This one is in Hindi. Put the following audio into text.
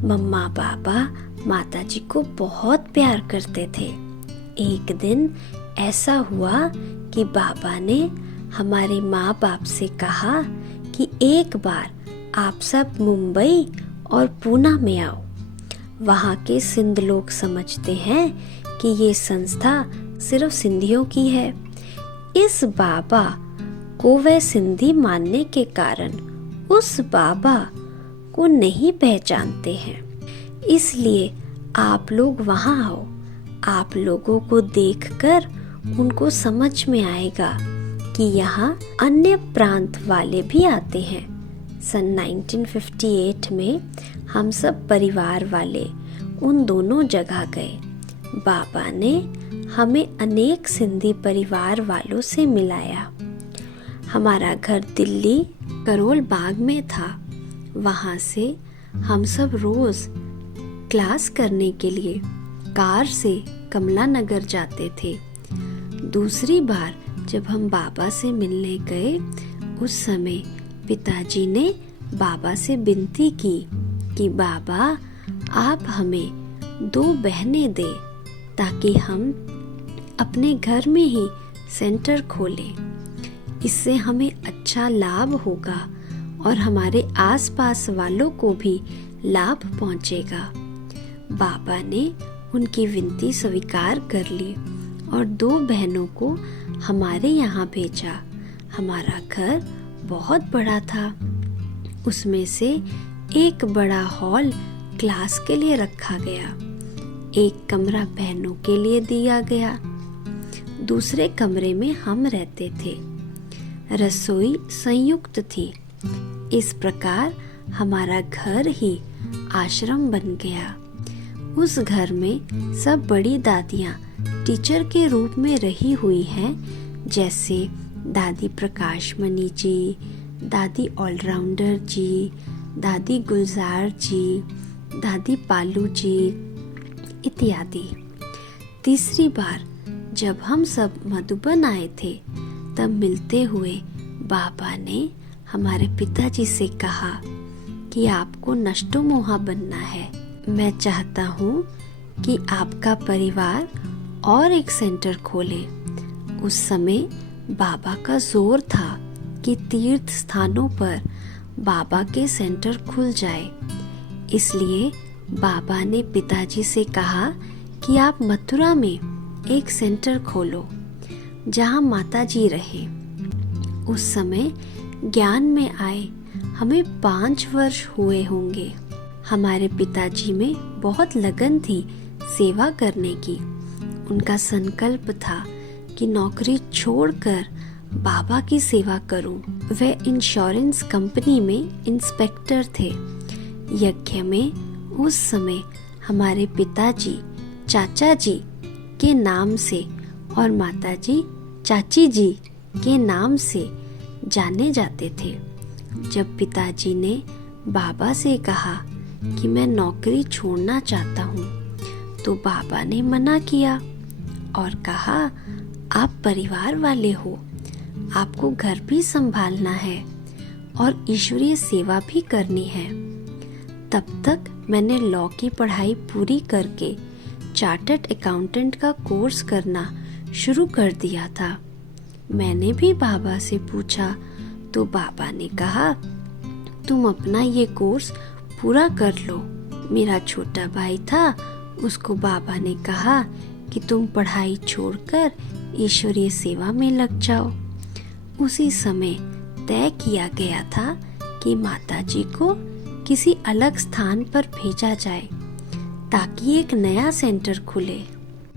मम्मा पापा माताजी को बहुत प्यार करते थे। एक दिन ऐसा हुआ कि बाबा ने हमारे माँ बाप से कहा कि एक बार आप सब मुंबई और पूना में आओ। वहाँ के सिंध लोग समझते हैं कि ये संस्था सिर्फ सिंधियों की है। इस बाबा को वह सिंधी मानने के कारण उस बाबा को नहीं पहचानते हैं, इसलिए आप लोग वहाँ आओ। आप लोगों को देखकर उनको समझ में आएगा कि यहाँ अन्य प्रांत वाले भी आते हैं। सन 1958 में हम सब परिवार वाले उन दोनों जगह गए। बाबा ने हमें अनेक सिंधी परिवार वालों से मिलाया। हमारा घर दिल्ली करोल बाग में था। वहाँ से हम सब रोज क्लास करने के लिए कार से कमला नगर जाते थे। दूसरी बार जब हम बाबा से मिलने गए, उस समय पिताजी ने बाबा से विनती की कि बाबा आप हमें 2 बहनें दे ताकि हम अपने घर में ही सेंटर खोलें। इससे हमें अच्छा लाभ होगा और हमारे आसपास वालों को भी लाभ पहुंचेगा। बाबा ने उनकी विनती स्वीकार कर ली और 2 बहनों को हमारे यहाँ भेजा। हमारा घर बहुत बड़ा था। उसमें से एक बड़ा हॉल क्लास के लिए रखा गया, एक कमरा बहनों के लिए दिया गया, दूसरे कमरे में हम रहते थे। रसोई संयुक्त थी। इस प्रकार हमारा घर ही आश्रम बन गया। उस घर में सब बड़ी दादियाँ टीचर के रूप में रही हुई हैं, जैसे दादी प्रकाशमणि जी, दादी ऑलराउंडर जी, दादी गुलजार जी, दादी पालू जी इत्यादि। तीसरी बार जब हम सब मधुबन आए थे, तब मिलते हुए बाबा ने हमारे पिताजी से कहा कि आपको नष्टो मोहा बनना है। मैं चाहता हूँ कि आपका परिवार और एक सेंटर खोले। उस समय बाबा का जोर था कि तीर्थ स्थानों पर बाबा के सेंटर खुल जाए। इसलिए बाबा ने पिताजी से कहा कि आप मथुरा में एक सेंटर खोलो जहाँ माताजी रहे। उस समय ज्ञान में आए हमें 5 वर्ष हुए होंगे। हमारे पिताजी में बहुत लगन थी सेवा करने की। उनका संकल्प था कि नौकरी छोड़कर बाबा की सेवा करूं। वे इंश्योरेंस कंपनी में इंस्पेक्टर थे। यज्ञ में उस समय हमारे पिताजी चाचा जी के नाम से और माताजी चाची जी के नाम से जाने जाते थे। जब पिताजी ने बाबा से कहा कि मैं नौकरी छोड़ना चाहता हूँ, तो बाबा ने मना किया और कहा आप परिवार वाले हो, आपको घर भी संभालना है और ईश्वरीय सेवा भी करनी है। तब तक मैंने लॉ की पढ़ाई पूरी करके चार्टर्ड अकाउंटेंट का कोर्स करना शुरू कर दिया था। मैंने भी बाबा से पूछा तो बाबा ने कहा तुम अपना ये कोर्स पूरा कर लो। मेरा छोटा भाई था, उसको बाबा ने कहा कि तुम पढ़ाई छोड़कर ईश्वरीय सेवा में लग जाओ। उसी समय तय किया गया था कि माताजी को किसी अलग स्थान पर भेजा जाए ताकि एक नया सेंटर खुले।